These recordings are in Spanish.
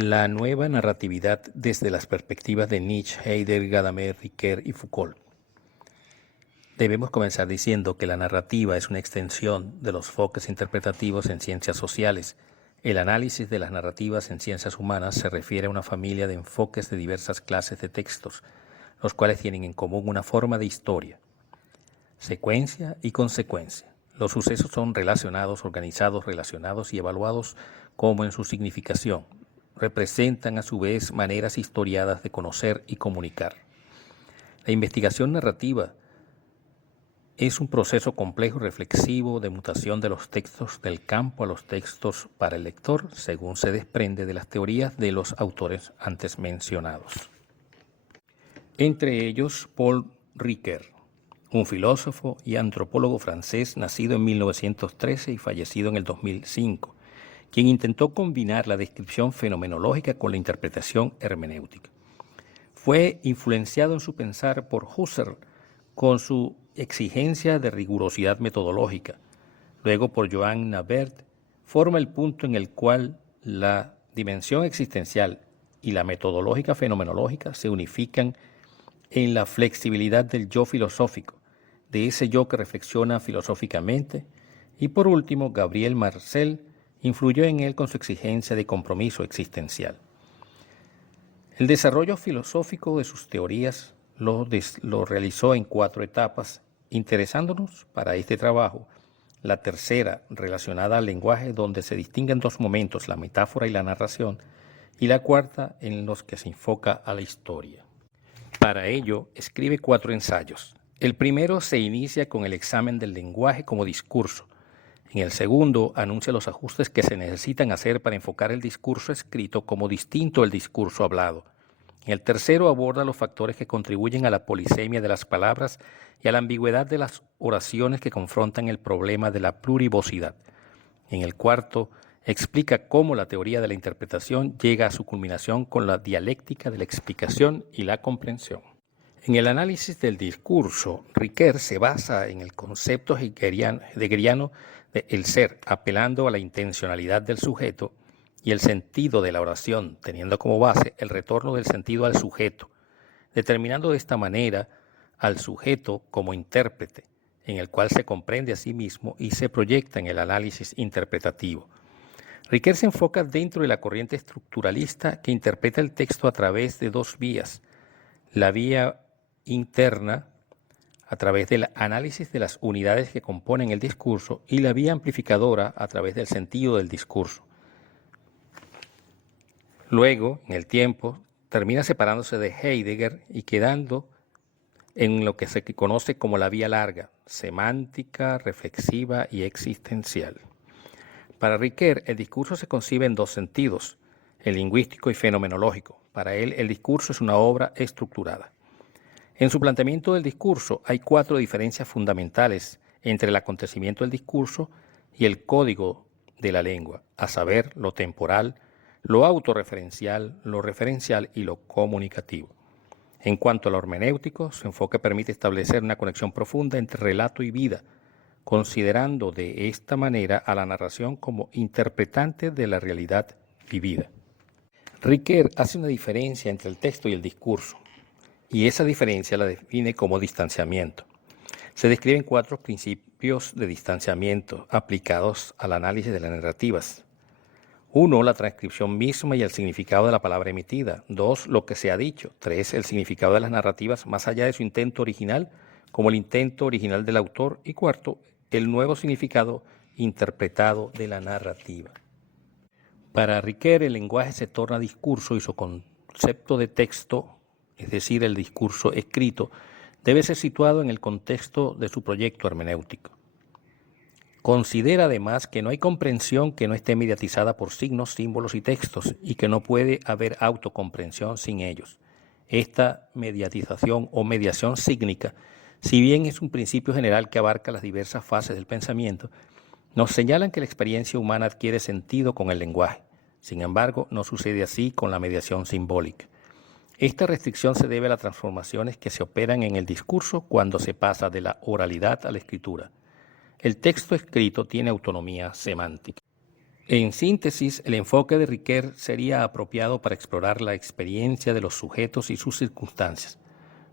La nueva narratividad desde las perspectivas de Nietzsche, Heidegger, Gadamer, Ricoeur y Foucault. Debemos comenzar diciendo que la narrativa es una extensión de los enfoques interpretativos en ciencias sociales. El análisis de las narrativas en ciencias humanas se refiere a una familia de enfoques de diversas clases de textos, los cuales tienen en común una forma de historia, secuencia y consecuencia. Los sucesos son relacionados, organizados, relacionados y evaluados como en su significación. Representan a su vez maneras historiadas de conocer y comunicar. La investigación narrativa es un proceso complejo y reflexivo de mutación de los textos del campo a los textos para el lector, según se desprende de las teorías de los autores antes mencionados. Entre ellos, Paul Ricoeur, un filósofo y antropólogo francés nacido en 1913 y fallecido en el 2005, quien intentó combinar la descripción fenomenológica con la interpretación hermenéutica. Fue influenciado en su pensar por Husserl con su exigencia de rigurosidad metodológica. Luego por Joan Nabert, forma el punto en el cual la dimensión existencial y la metodológica fenomenológica se unifican en la flexibilidad del yo filosófico, de ese yo que reflexiona filosóficamente. Y por último, Gabriel Marcel influyó en él con su exigencia de compromiso existencial. El desarrollo filosófico de sus teorías lo realizó en 4 etapas, interesándonos para este trabajo la tercera relacionada al lenguaje, donde se distinguen 2 momentos, la metáfora y la narración, y la cuarta en los que se enfoca a la historia. Para ello, escribe 4 ensayos. El primero se inicia con el examen del lenguaje como discurso. En el segundo, anuncia los ajustes que se necesitan hacer para enfocar el discurso escrito como distinto del discurso hablado. En el tercero, aborda los factores que contribuyen a la polisemia de las palabras y a la ambigüedad de las oraciones que confrontan el problema de la plurivocidad. En el cuarto, explica cómo la teoría de la interpretación llega a su culminación con la dialéctica de la explicación y la comprensión. En el análisis del discurso, Ricoeur se basa en el concepto heideggeriano de el ser, apelando a la intencionalidad del sujeto y el sentido de la oración, teniendo como base el retorno del sentido al sujeto, determinando de esta manera al sujeto como intérprete, en el cual se comprende a sí mismo y se proyecta en el análisis interpretativo. Ricoeur se enfoca dentro de la corriente estructuralista que interpreta el texto a través de 2 vías. La vía interna, a través del análisis de las unidades que componen el discurso, y la vía amplificadora, a través del sentido del discurso. Luego, en el tiempo, termina separándose de Heidegger y quedando en lo que se conoce como la vía larga, semántica, reflexiva y existencial. Para Ricoeur, el discurso se concibe en 2 sentidos, el lingüístico y fenomenológico. Para él, el discurso es una obra estructurada. En su planteamiento del discurso hay 4 diferencias fundamentales entre el acontecimiento del discurso y el código de la lengua, a saber, lo temporal, lo autorreferencial, lo referencial y lo comunicativo. En cuanto al hermenéutico, su enfoque permite establecer una conexión profunda entre relato y vida, considerando de esta manera a la narración como interpretante de la realidad vivida. Ricoeur hace una diferencia entre el texto y el discurso, y esa diferencia la define como distanciamiento. Se describen 4 principios de distanciamiento aplicados al análisis de las narrativas. 1. La transcripción misma y el significado de la palabra emitida. 2. Lo que se ha dicho. 3. El significado de las narrativas más allá de su intento original, como el intento original del autor. Y 4. El nuevo significado interpretado de la narrativa. Para Ricoeur, el lenguaje se torna discurso y su concepto de texto, es decir, el discurso escrito, debe ser situado en el contexto de su proyecto hermenéutico. Considera además que no hay comprensión que no esté mediatizada por signos, símbolos y textos, y que no puede haber autocomprensión sin ellos. Esta mediatización o mediación sígnica, si bien es un principio general que abarca las diversas fases del pensamiento, nos señalan que la experiencia humana adquiere sentido con el lenguaje. Sin embargo, no sucede así con la mediación simbólica. Esta restricción se debe a las transformaciones que se operan en el discurso cuando se pasa de la oralidad a la escritura. El texto escrito tiene autonomía semántica. En síntesis, el enfoque de Riquet sería apropiado para explorar la experiencia de los sujetos y sus circunstancias,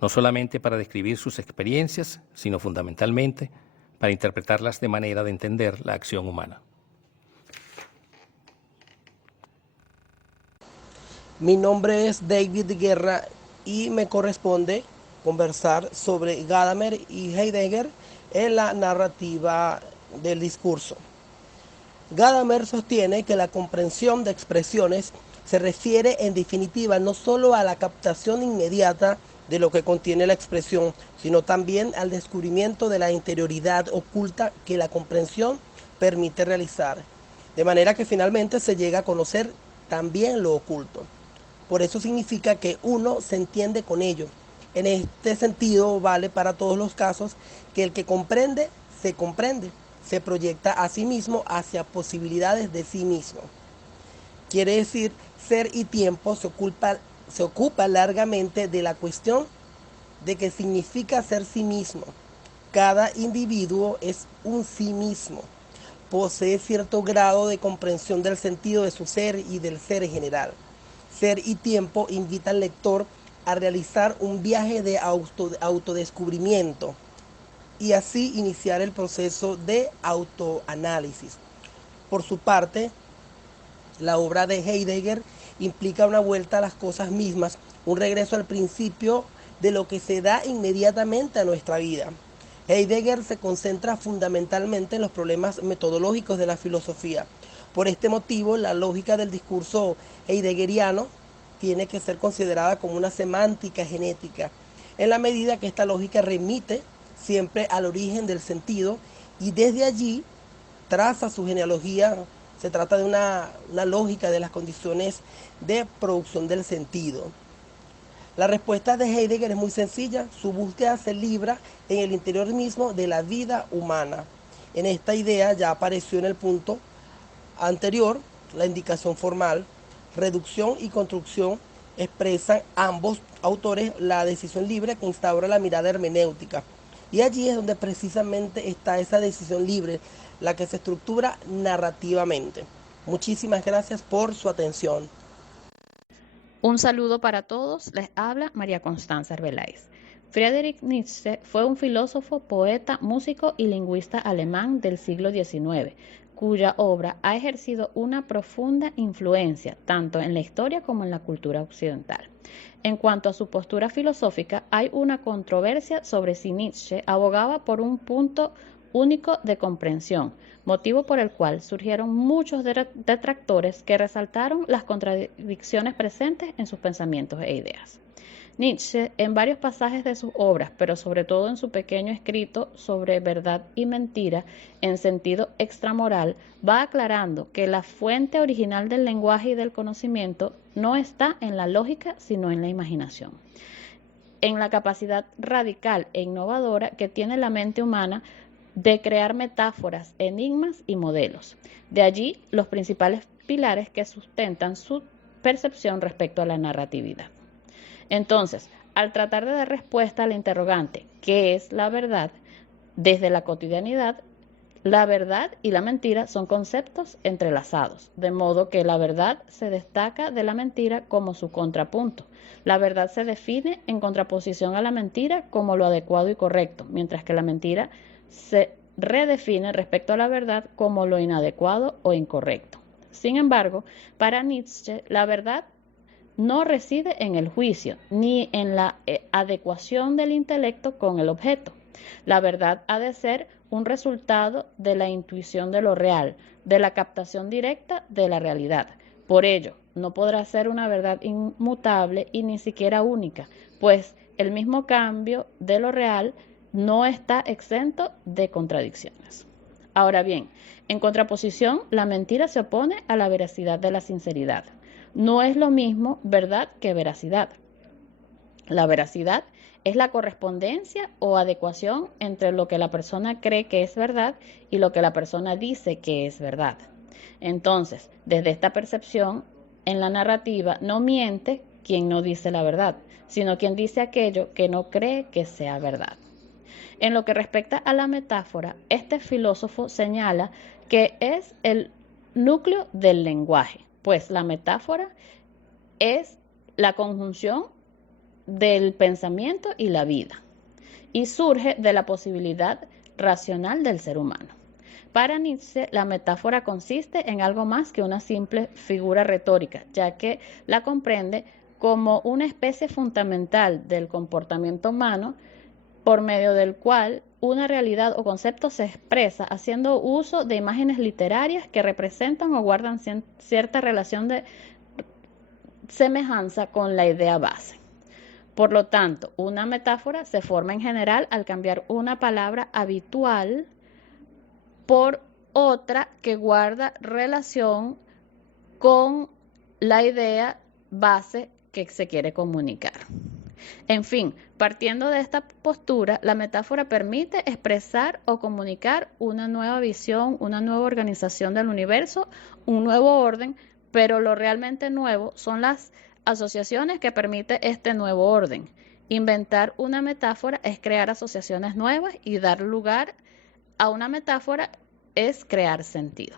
no solamente para describir sus experiencias, sino fundamentalmente para interpretarlas de manera de entender la acción humana. Mi nombre es David Guerra y me corresponde conversar sobre Gadamer y Heidegger en la narrativa del discurso. Gadamer sostiene que la comprensión de expresiones se refiere en definitiva no solo a la captación inmediata de lo que contiene la expresión, sino también al descubrimiento de la interioridad oculta que la comprensión permite realizar, de manera que finalmente se llega a conocer también lo oculto. Por eso significa que uno se entiende con ello. En este sentido vale para todos los casos que el que comprende, se proyecta a sí mismo hacia posibilidades de sí mismo. Quiere decir, ser y tiempo se ocupa largamente de la cuestión de qué significa ser sí mismo. Cada individuo es un sí mismo. Posee cierto grado de comprensión del sentido de su ser y del ser en general. Ser y tiempo invita al lector a realizar un viaje de autodescubrimiento y así iniciar el proceso de autoanálisis. Por su parte, la obra de Heidegger implica una vuelta a las cosas mismas, un regreso al principio de lo que se da inmediatamente a nuestra vida. Heidegger se concentra fundamentalmente en los problemas metodológicos de la filosofía. Por este motivo, la lógica del discurso heideggeriano tiene que ser considerada como una semántica genética, en la medida que esta lógica remite siempre al origen del sentido y desde allí traza su genealogía. Se trata de una lógica de las condiciones de producción del sentido. La respuesta de Heidegger es muy sencilla. Su búsqueda se libra en el interior mismo de la vida humana. En esta idea ya apareció en el punto anterior la indicación formal. Reducción y construcción expresan ambos autores la decisión libre que instaura la mirada hermenéutica. Y allí es donde precisamente está esa decisión libre, la que se estructura narrativamente. Muchísimas gracias por su atención. Un saludo para todos, les habla María Constanza Arbeláez. Friedrich Nietzsche fue un filósofo, poeta, músico y lingüista alemán del siglo XIX, cuya obra ha ejercido una profunda influencia tanto en la historia como en la cultura occidental. En cuanto a su postura filosófica, hay una controversia sobre si Nietzsche abogaba por un punto único de comprensión, motivo por el cual surgieron muchos detractores que resaltaron las contradicciones presentes en sus pensamientos e ideas. Nietzsche, en varios pasajes de sus obras, pero sobre todo en su pequeño escrito sobre verdad y mentira en sentido extramoral, va aclarando que la fuente original del lenguaje y del conocimiento no está en la lógica, sino en la imaginación, en la capacidad radical e innovadora que tiene la mente humana de crear metáforas, enigmas y modelos. De allí los principales pilares que sustentan su percepción respecto a la narratividad. Entonces, al tratar de dar respuesta al interrogante, ¿qué es la verdad? Desde la cotidianidad, la verdad y la mentira son conceptos entrelazados, de modo que la verdad se destaca de la mentira como su contrapunto. La verdad se define en contraposición a la mentira como lo adecuado y correcto, mientras que la mentira se redefine respecto a la verdad como lo inadecuado o incorrecto. Sin embargo, para Nietzsche, la verdad no reside en el juicio ni en la adecuación del intelecto con el objeto. La verdad ha de ser un resultado de la intuición de lo real, de la captación directa de la realidad. Por ello, no podrá ser una verdad inmutable y ni siquiera única, pues el mismo cambio de lo real no está exento de contradicciones. Ahora bien, en contraposición, la mentira se opone a la veracidad de la sinceridad. No es lo mismo verdad que veracidad. La veracidad es la correspondencia o adecuación entre lo que la persona cree que es verdad y lo que la persona dice que es verdad. Entonces, desde esta percepción, en la narrativa no miente quien no dice la verdad, sino quien dice aquello que no cree que sea verdad. En lo que respecta a la metáfora, este filósofo señala que es el núcleo del lenguaje, pues la metáfora es la conjunción del pensamiento y la vida, y surge de la posibilidad racional del ser humano. Para Nietzsche, la metáfora consiste en algo más que una simple figura retórica, ya que la comprende como una especie fundamental del comportamiento humano por medio del cual una realidad o concepto se expresa haciendo uso de imágenes literarias que representan o guardan cierta relación de semejanza con la idea base. Por lo tanto, una metáfora se forma en general al cambiar una palabra habitual por otra que guarda relación con la idea base que se quiere comunicar. En fin, partiendo de esta postura, la metáfora permite expresar o comunicar una nueva visión, una nueva organización del universo, un nuevo orden, pero lo realmente nuevo son las asociaciones que permite este nuevo orden. Inventar una metáfora es crear asociaciones nuevas y dar lugar a una metáfora es crear sentido.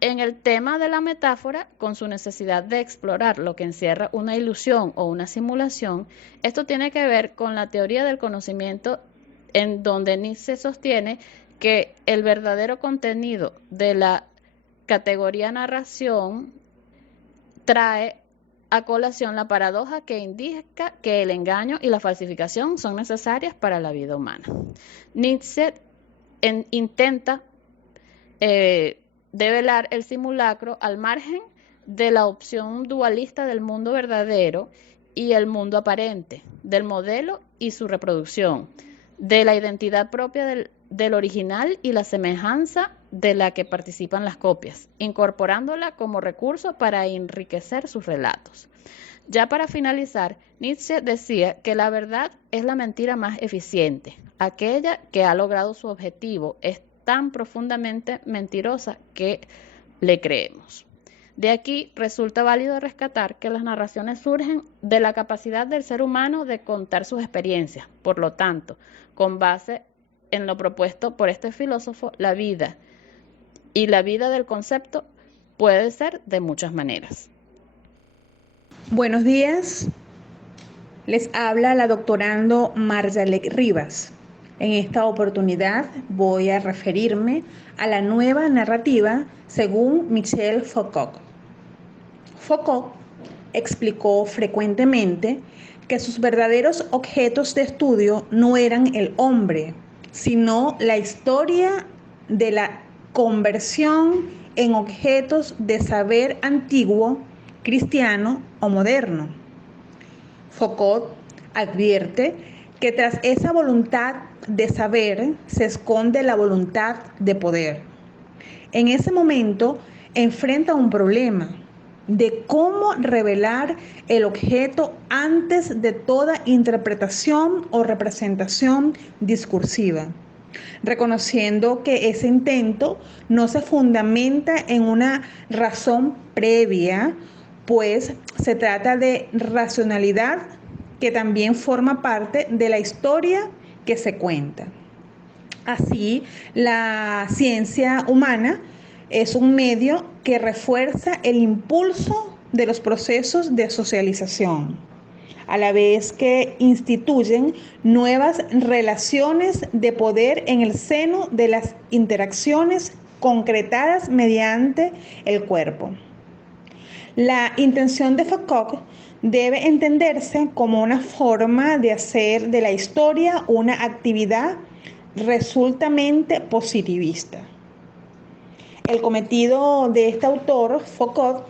En el tema de la metáfora, con su necesidad de explorar lo que encierra una ilusión o una simulación, esto tiene que ver con la teoría del conocimiento, en donde Nietzsche sostiene que el verdadero contenido de la categoría narración trae a colación la paradoja que indica que el engaño y la falsificación son necesarias para la vida humana. Nietzsche intenta develar el simulacro al margen de la opción dualista del mundo verdadero y el mundo aparente, del modelo y su reproducción, de la identidad propia del original y la semejanza de la que participan las copias, incorporándola como recurso para enriquecer sus relatos. Ya para finalizar, Nietzsche decía que la verdad es la mentira más eficiente, aquella que ha logrado su objetivo, es tan profundamente mentirosa que le creemos. De aquí resulta válido rescatar que las narraciones surgen de la capacidad del ser humano de contar sus experiencias. Por lo tanto, con base en lo propuesto por este filósofo, la vida y la vida del concepto puede ser de muchas maneras. Buenos días, les habla la doctorando Marjalek Rivas. En esta oportunidad voy a referirme a la nueva narrativa según Michel Foucault. Foucault explicó frecuentemente que sus verdaderos objetos de estudio no eran el hombre, sino la historia de la conversión en objetos de saber antiguo, cristiano o moderno. Foucault advierte que tras esa voluntad de saber se esconde la voluntad de poder. En ese momento enfrenta un problema de cómo revelar el objeto antes de toda interpretación o representación discursiva, reconociendo que ese intento no se fundamenta en una razón previa, pues se trata de racionalidad que también forma parte de la historia que se cuenta. Así, la ciencia humana es un medio que refuerza el impulso de los procesos de socialización, a la vez que instituyen nuevas relaciones de poder en el seno de las interacciones concretadas mediante el cuerpo. La intención de Foucault debe entenderse como una forma de hacer de la historia una actividad resueltamente positivista. El cometido de este autor, Foucault,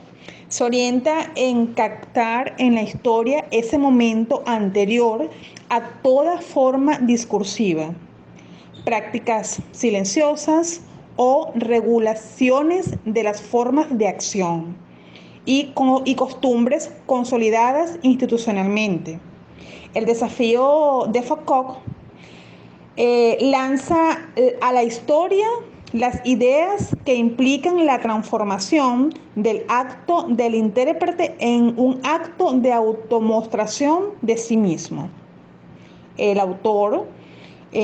se orienta en captar en la historia ese momento anterior a toda forma discursiva, prácticas silenciosas o regulaciones de las formas de acción y costumbres consolidadas institucionalmente. El desafío de Foucault lanza a la historia las ideas que implican la transformación del acto del intérprete en un acto de automostración de sí mismo. El autor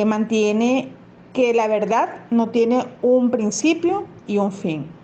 mantiene que la verdad no tiene un principio, y un fin.